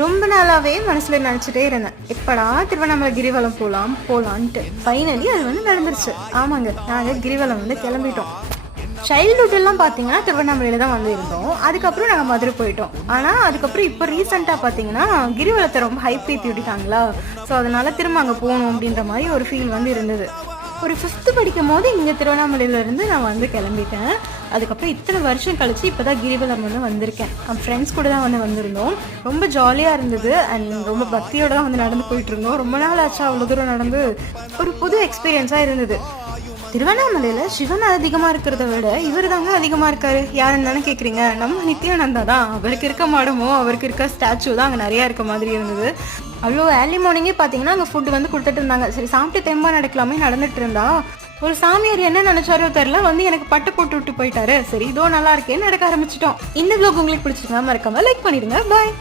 ரொம்ப நாளாவே மனசுல நினைச்சிட்டே இருந்தேன், எப்படா திருவண்ணாமலை கிரிவலம் போலான்ட்டு. ஃபைனலி அது வந்து நடந்துருச்சு. ஆமாங்க, நாங்க கிரிவலம் வந்து கிளம்பிட்டோம். சைல்டுஹுட் எல்லாம் பார்த்தீங்கன்னா திருவண்ணாமலையில தான் வந்து இருந்தோம். அதுக்கப்புறம் நாங்கள் மதுரை போயிட்டோம். ஆனால் அதுக்கப்புறம் இப்போ ரீசெண்டாக பார்த்தீங்கன்னா கிரிவலத்தை ரொம்ப ஹைப் ஏற்றி விட்டுட்டாங்களா. ஸோ அதனால திரும்ப அங்கே போகணும் அப்படின்ற மாதிரி ஒரு ஃபீல் வந்து இருந்தது. ஒரு 5th படிக்கும் போது இங்கே திருவண்ணாமலையிலேருந்து நான் வந்து கிளம்பிட்டேன். அதுக்கப்புறம் இத்தனை வருஷம் கழிச்சு இப்போ தான் கிரிவலம் வந்து வந்திருக்கேன். என் ஃப்ரெண்ட்ஸ் கூட தான் வந்து வந்திருந்தோம். ரொம்ப ஜாலியாக இருந்தது அண்ட் ரொம்ப பக்தியோடு தான் வந்து நடந்து போயிட்டு இருந்தோம். ரொம்ப நாள் ஆச்சா அவ்வளோ தூரம் நடந்து. ஒரு புது எக்ஸ்பீரியன்ஸாக இருந்தது. திருவண்ணாமலையில் சிவன் அதிகமாக இருக்கிறத விட இவர் தாங்க அதிகமாக இருக்காரு. யாருன்னு தானே கேட்குறீங்க? நம்ம நித்யானந்தா தான். அவருக்கு இருக்க மாடமோ அவருக்கு இருக்க ஸ்டாச்சு தான் அங்கே நிறையா இருக்க மாதிரி இருந்தது. அவ்வளோ ஏர்லி மார்னிங்கே பார்த்தீங்கன்னா அங்கே ஃபுட்டு வந்து கொடுத்துட்டு இருந்தாங்க. சரி சாப்பிட்டு தெம்பா நடக்கலாமே நடந்துட்டு இருந்தா ஒரு சாமியார் என்ன நினைச்சாரோ தெரியல, வந்து எனக்கு பட்டு போட்டு விட்டு போயிட்டாரு. சரி இதோ நல்லா இருக்கேன்னு நடக்க ஆரம்பிச்சிட்டோம். இந்த வ்ளாக் உங்களுக்கு பிடிச்சிருந்தா மறக்காம லைக் பண்ணிடுங்க. பாய்.